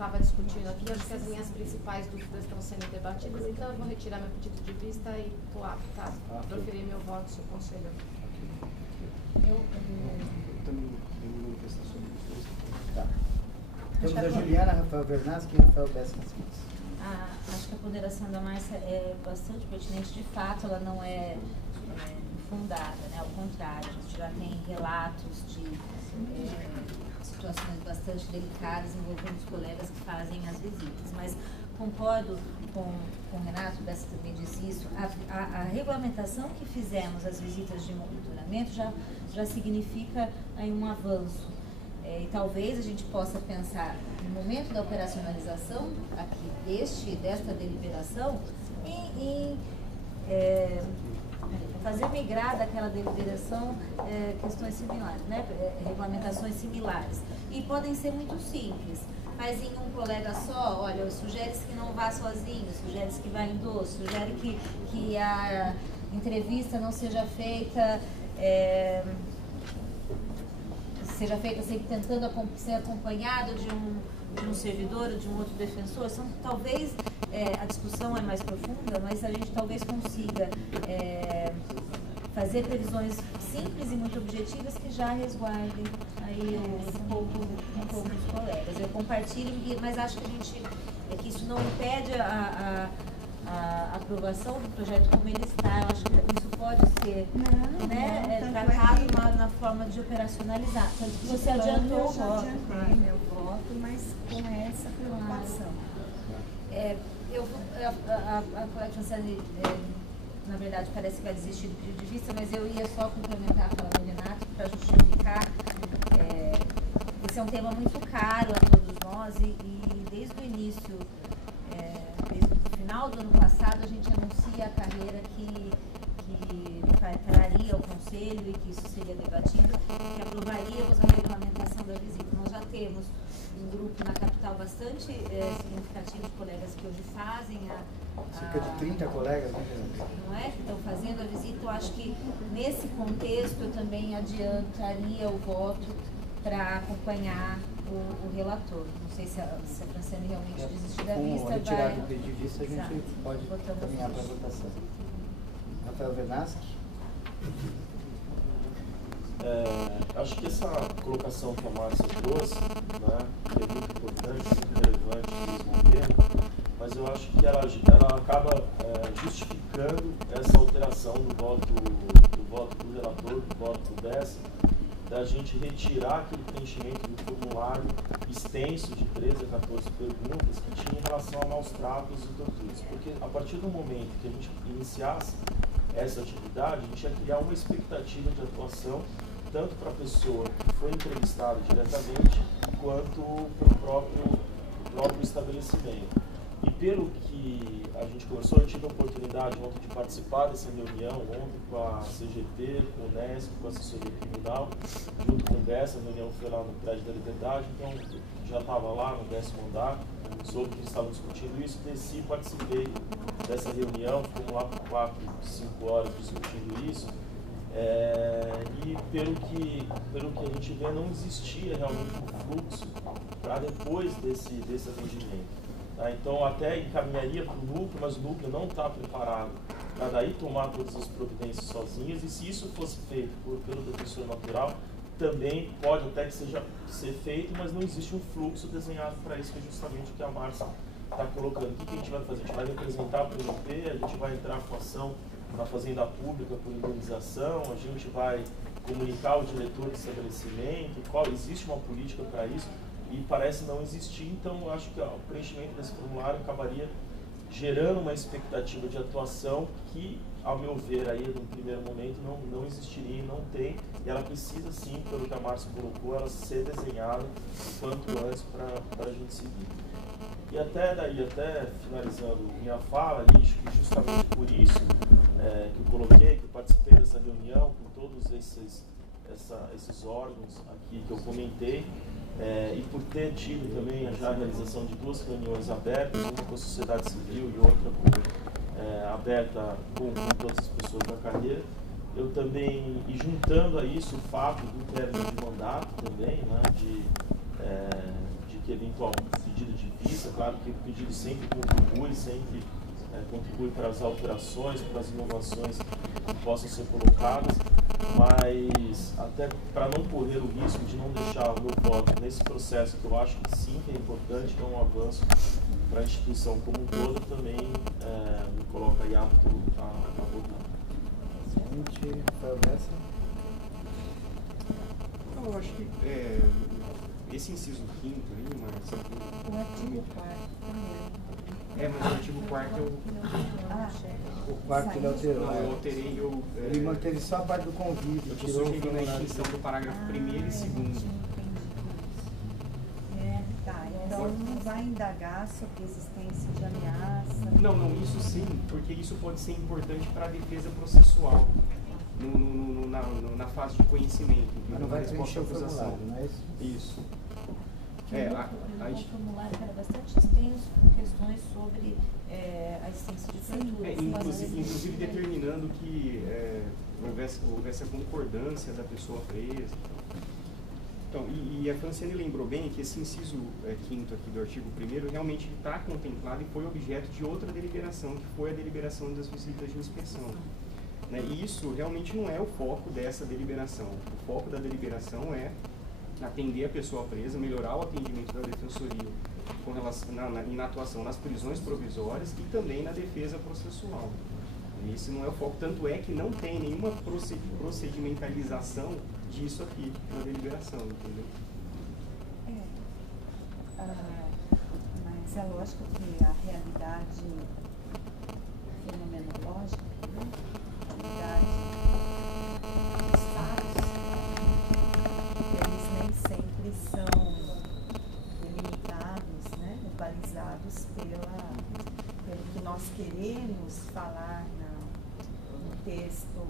estava discutindo aqui, acho que as minhas principais dúvidas estão sendo debatidas, então eu vou retirar meu pedido de vista e estou apta a proferir meu voto, se o conselho. Eu também tenho uma questão sobre isso. Tá. Temos a Juliana, Rafael Vernaschi e Rafael Bessa. Acho que a ponderação da Márcia é bastante pertinente. De fato, ela não é fundada, né? Ao contrário, a gente já tem relatos de situações bastante delicadas envolvendo os colegas que fazem as visitas. Mas concordo com o Renato, Bessa também disse isso, a regulamentação que fizemos às visitas de monitoramento já significa aí um avanço. E talvez a gente possa pensar, no momento da operacionalização aqui, desta deliberação, em fazer migrar daquela deliberação questões similares, né? Regulamentações similares. E podem ser muito simples. Mas em um colega só, olha, sugere-se que não vá sozinho, sugere-se que vá em dois, sugere que a entrevista não seja feita... seja feita sempre tentando ser acompanhado de um servidor ou de um outro defensor. Talvez a discussão é mais profunda, mas a gente talvez consiga fazer previsões simples e muito objetivas que já resguardem aí um pouco dos colegas. Eu compartilho, mas acho que isso não impede a aprovação do projeto como ele está. Eu acho que isso pode ser tratado na forma de operacional. Tanto que você adiantou o voto. Adiantei meu voto, mas com essa preocupação. A colega Franciane, na verdade, parece que vai desistir do pedido de vista, mas eu ia só complementar a fala do Renato para justificar. Esse é um tema muito caro a todos nós e desde o início, desde o final do ano passado, a gente anuncia a carreira que traria ao Conselho e que isso seria debatido, que aprovaríamos a regulamentação da visita. Nós já temos um grupo na capital bastante significativo de colegas que hoje fazem cerca de 30 colegas, né? Não é? Que estão fazendo a visita. Eu acho que nesse contexto eu também adiantaria o voto para acompanhar o relator. Não sei se a Franciane realmente desistir da vista. Com a retirada do pedido de vista, a gente pode caminhar para a votação. Rafael Vernaschi. Acho que essa colocação que a Márcia trouxe, né, que é muito importante, muito relevante responder, mas eu acho que ela acaba justificando essa alteração do voto do relator, do voto do Bessa, da gente retirar aquele preenchimento do formulário extenso de 13 a 14 perguntas que tinha em relação a maus tratos e torturas. Porque a partir do momento que a gente iniciasse essa atividade, a gente ia criar uma expectativa de atuação tanto para a pessoa que foi entrevistada diretamente, quanto para o próprio estabelecimento. E pelo que a gente conversou, eu tive a oportunidade ontem de participar dessa reunião, ontem com a CGT, com o Unesco, com a assessoria criminal, junto com o Bessa. A reunião foi lá no Prédio da Liberdade, então já estava lá no 10º andar, soube que eles estavam discutindo isso, desci, participei dessa reunião, ficamos lá por 4, 5 horas discutindo isso. E pelo que a gente vê, não existia realmente um fluxo para depois desse atendimento. Tá? Então até encaminharia para o núcleo, mas o núcleo não está preparado para daí tomar todas as providências sozinhas, e se isso fosse feito pelo defensor natural, também pode até que ser feito, mas não existe um fluxo desenhado para isso, que é justamente o que a Márcia está colocando. O que a gente vai fazer? A gente vai representar para o MP, a gente vai entrar com ação na Fazenda Pública por indenização, a gente vai comunicar ao diretor do estabelecimento, existe uma política para isso, e parece não existir. Então eu acho que o preenchimento desse formulário acabaria gerando uma expectativa de atuação que, ao meu ver, aí no primeiro momento não existiria e não tem, e ela precisa sim, pelo que a Márcia colocou, ela ser desenhada o quanto antes para a gente seguir. E até finalizando minha fala, justamente por isso que eu coloquei, que eu participei dessa reunião com todos esses órgãos aqui que eu comentei, e por ter tido também já a realização de 2 reuniões abertas, uma com a sociedade civil e outra aberta com todas as pessoas da carreira, eu também, e juntando a isso o fato do término de mandato também, né, de que eventual pedido de claro que o pedido sempre contribui para as alterações, para as inovações que possam ser colocadas, mas até para não correr o risco de não deixar o meu voto nesse processo, que eu acho que sim, que é importante, que é um avanço para a instituição como um todo, também me coloca aí apto a votar. Gente, Rafael Bessa. Eu acho que esse inciso 5º aí, mas... O artigo 4º. Mas o artigo 4º O quarto ele alterou. Não, eu alterei, ele manteve só a parte do convite. Eu estou sugerindo a extinção do parágrafo 1º e 2º. Tá, então não vai indagar sobre a existência de ameaça. Não, isso sim, porque isso pode ser importante para a defesa processual na fase de conhecimento. Mas não vai preencher o formulário, não é isso? Isso. O formulário era bastante extenso com questões sobre a existência de fraturas. Inclusive determinando que houvesse a concordância da pessoa presa. Então, e a Franciane lembrou bem que esse inciso 5º aqui do artigo 1º realmente está contemplado e foi objeto de outra deliberação, que foi a deliberação das visitas de inspeção. Né? E isso realmente não é o foco dessa deliberação. O foco da deliberação é atender a pessoa presa, melhorar o atendimento da defensoria com relação, na atuação nas prisões provisórias e também na defesa processual. Esse não é o foco, tanto é que não tem nenhuma procedimentalização disso aqui na deliberação, entendeu? Mas é lógico que a realidade fenomenológica, a realidade dos fatos, eles nem sempre são delimitados, né, balizados pelo que nós queremos falar no texto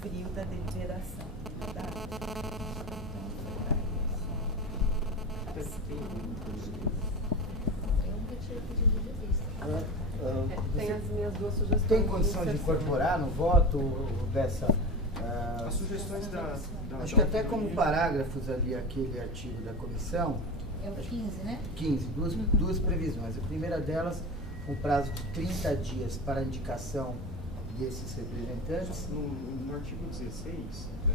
frio da deliberação. Tem as minhas duas sugestões. Tem condição de incorporar no voto dessa... As sugestões da acho que até como parágrafos ali, aquele artigo da comissão... É o 15, né? 15, duas previsões. A primeira delas, um prazo de 30 dias para a indicação desses representantes. No artigo 16, né,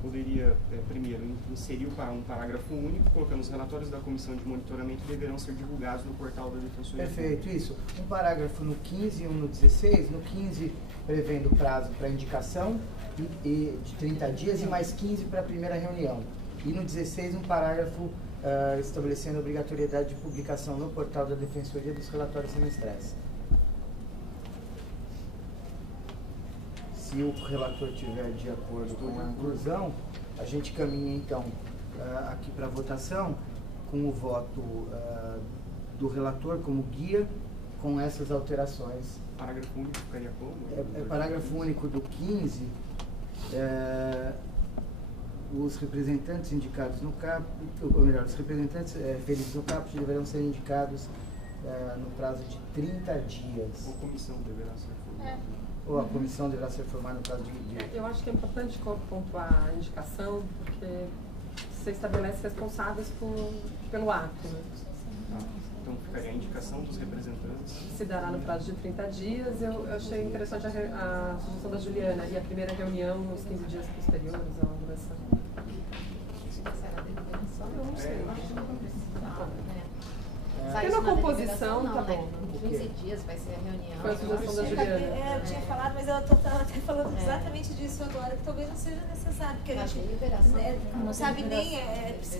poderia, primeiro, inserir um parágrafo único, colocando os relatórios da comissão de monitoramento deverão ser divulgados no portal da Defensoria. Perfeito, isso. Um parágrafo no 15 e um no 16. No 15, prevendo prazo para indicação de 30 dias e mais 15 para a primeira reunião. E no 16, um parágrafo estabelecendo a obrigatoriedade de publicação no portal da Defensoria dos relatórios semestrais. Se o relator estiver de acordo com a inclusão, a gente caminha então aqui para a votação com o voto do relator como guia, com essas alterações. Parágrafo único ficaria como? Parágrafo único do 15, os representantes indicados no CAP, ou melhor, os representantes referidos no CAP deverão ser indicados no prazo de 30 dias. Ou a comissão deverá ser formada. Ou a comissão deverá ser formada no caso de... Eu acho que é importante pontuar a indicação, porque você estabelece responsáveis pelo ato. Né? Então ficaria a indicação dos representantes. Se dará no prazo de 30 dias. Eu achei interessante a sugestão da Juliana e a primeira reunião nos 15 dias posteriores, algo dessa. Eu não sei. Pela composição, tá bom. 15 dias vai ser a reunião. Foi a sugestão da Juliana. Eu tinha falado, mas eu estava até falando exatamente disso agora, que talvez não seja necessário, porque a gente não sabe nem,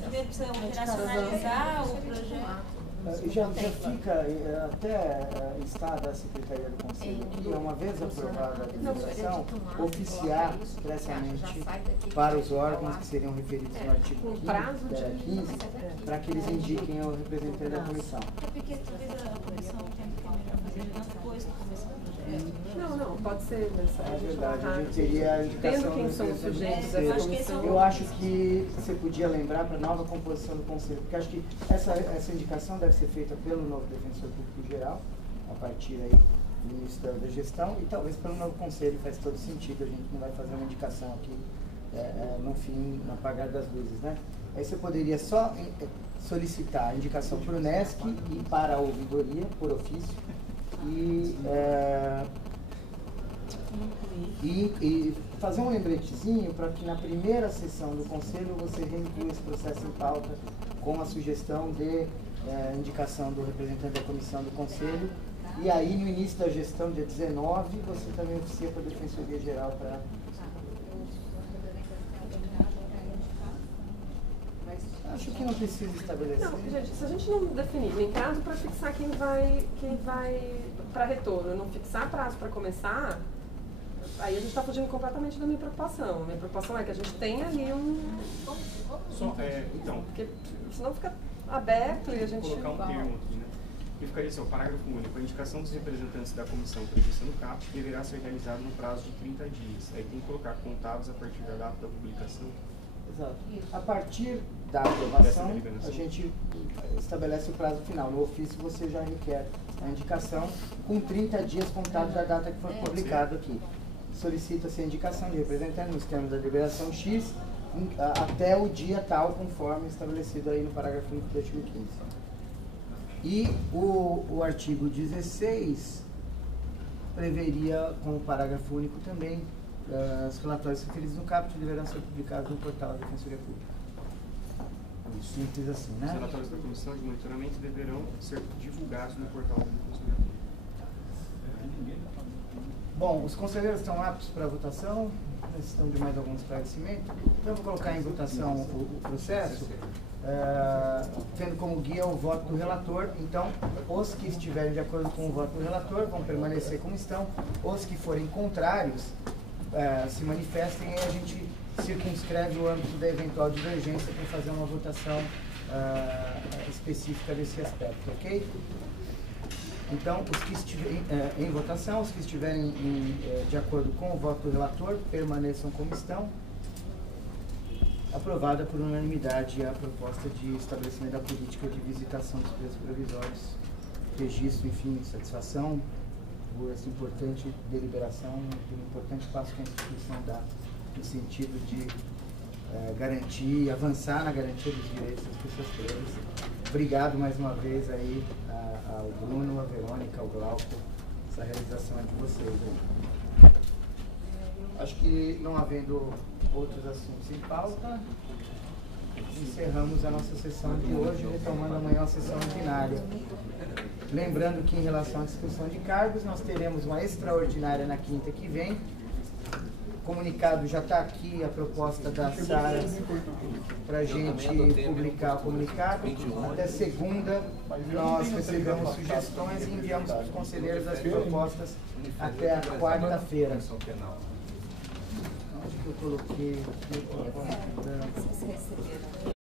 primeiro precisa operacionalizar o projeto. Já fica até está da Secretaria do Conselho que, uma vez aprovada a deliberação, oficiar expressamente para os órgãos que seriam referidos no artigo 15, para que eles indiquem ao representante da comissão. Porque talvez a comissão tenha que fazer depois da comissão do projeto. Não, pode ser nessa. É verdade, a gente teria a indicação quem do são os sujeitos conselho. da comissão. Eu acho que você podia lembrar para a nova composição do conselho, porque acho que essa indicação deve ser feita pelo novo defensor público geral, a partir aí do início da gestão, e talvez pelo novo conselho. Faz todo sentido, a gente não vai fazer uma indicação aqui no fim, no apagar das luzes, né? Aí você poderia só solicitar a indicação para o NESC e para a ouvidoria, por ofício, e fazer um lembretezinho para que na primeira sessão do Conselho você reinclua esse processo em pauta com a sugestão de indicação do representante da Comissão do Conselho. E aí, no início da gestão, dia 19, você também oficia para a Defensoria Geral para... Acho que não precisa estabelecer. Não, gente, se a gente não definir nem prazo para fixar quem vai para retorno, não fixar prazo para começar, aí a gente está fugindo completamente da minha preocupação. Minha preocupação é que a gente tenha ali então, porque senão fica aberto e a gente... Vou colocar um termo aqui, né? Que ficaria assim, o parágrafo único. A indicação dos representantes da comissão prevista no CAPT deverá ser realizada no prazo de 30 dias. Aí tem que colocar contados a partir da data da publicação. Exato. A partir da aprovação, a gente estabelece o prazo final. No ofício você já requer a indicação com 30 dias contados da data que foi publicado aqui. Solicita-se a indicação de representante nos termos da deliberação X até o dia tal, conforme estabelecido aí no parágrafo único do artigo 15. E o artigo 16 preveria, como parágrafo único também, os relatórios referidos no CAPT deverão ser publicados no portal da Defensoria Pública. Simples assim, né? Os relatórios da Comissão de Monitoramento deverão ser divulgados no portal da Defensoria Pública. Bom, os conselheiros estão aptos para a votação? Necessitam de mais algum esclarecimento? Então, eu vou colocar em votação o processo, tendo como guia o voto do relator. Então, os que estiverem de acordo com o voto do relator vão permanecer como estão. Os que forem contrários se manifestem e a gente circunscreve o âmbito da eventual divergência para fazer uma votação específica desse aspecto, ok? Então, os que estiverem em votação, os que estiverem de acordo com o voto do relator, permaneçam como estão. Aprovada por unanimidade a proposta de estabelecimento da política de visitação dos presos provisórios, registro, enfim, satisfação por essa importante deliberação, por um importante passo que a Constituição dá no sentido de garantir, avançar na garantia dos direitos das pessoas presas. Obrigado mais uma vez aí ao Bruno, a Verônica, ao Glauco. Essa realização é de vocês aí. Acho que não havendo outros assuntos em pauta, encerramos a nossa sessão de hoje, retomando amanhã a sessão ordinária. Lembrando que em relação à discussão de cargos, nós teremos uma extraordinária na quinta que vem. O comunicado já está aqui, a proposta da Sara, para a gente publicar o comunicado. Até segunda, nós recebemos sugestões e enviamos para os conselheiros as propostas até a quarta-feira. Onde que eu coloquei? Vocês receberam.